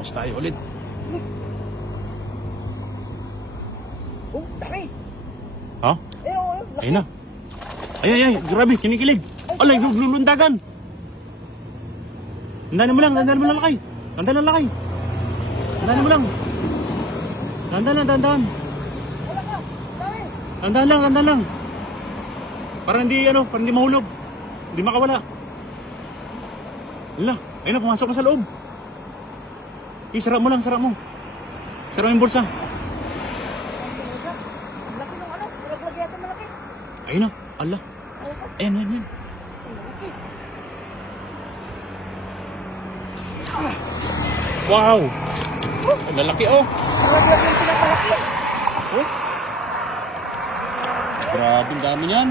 Bangos tayo ulit. Oh, dami. Ha? Laki. Ayun na. Ay, grabe, kinikilig. Alay, lulundagan. Dandanan mo lang lakay. Dandanan lakay. Dandanan mo lang. Dandanan. Wala ka. Dami. Dandanan lang. Para hindi mahulog. Hindi makawala. Ala, ayun na, pumasok na sa loob. Sarap mo. Sarap mo yung bulsa. Ang laki ng malaglag yata malaki. Ayun na, ala. Ayan. Ang laki. Wow! Ang lalaki Malaglag yung pinapalaki. Grabe, ang dami niyan.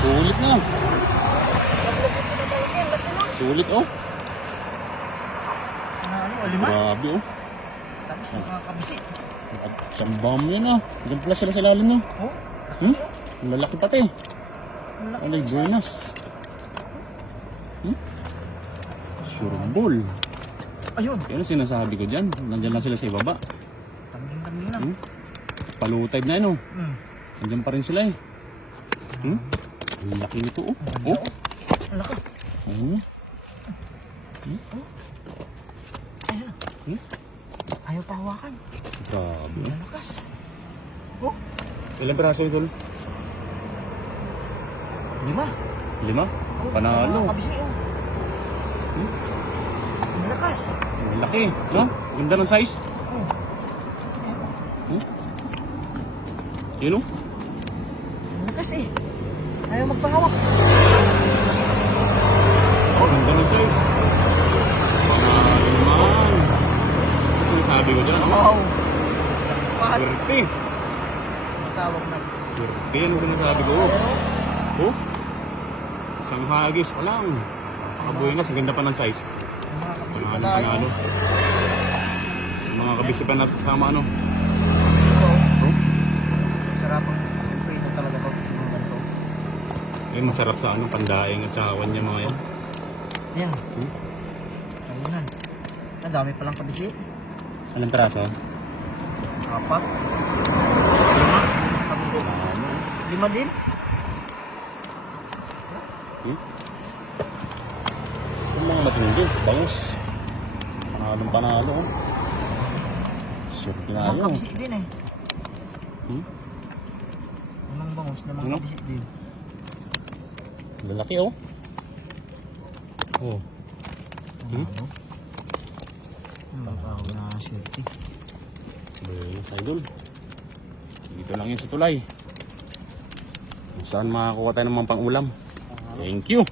Sulit na. Malaglag yung pinapalaki. Ang laki na. Sulit Lima? Grabe Tapos nakakabisi. Sambam yan Diyan pala sila sa lalim Oh? Ang lalaki pati. Ang laki. Alay, buenas. Surbol. Ayun. Yan ang sinasabi ko dyan. Nandyan lang sila sa ibaba. Tangling na. Palutay na Nandyan pa rin sila Ang laki nito Ang laki. Ayun. Ayaw pa hawakan. Grabe. Ang lakas. Ilang peraso ito? 5. 5? Panalo. Nakakabisi Ang lakas. Ang laki, no? Ganda ng size. Yun Ang lakas Ayaw magpahawak. Ganda ng size. Panalo naman. Sinasabi ko dyan, Wow. Swerte. Tawag na. Swerte yan ang sinasabi ko. Isang hagis pa lang. Nakabuhay na, ganda pa ng size. Nakakabisi pa Panalo, tayo. panalo. Sa mga kabisipan natin sama, Sarap ang prito talaga to. Yung ganito. masarap sa pandaing at saka niya mga yan. Ayan. Ayunan. Ang dami palang kabisi. Anong peraso? 4. 5 kabisi. 5 din. Yung mga matindi, bangus. Panalo. Swerte nga Limang yun. kabisi din Limang bangus, limang Ano? kabisi din. Lalaki Ano? Tawag na swerte. Sa idol. Dito lang yun sa tulay. Kung saan makakuha tayo ng mga pang-ulam. Thank you.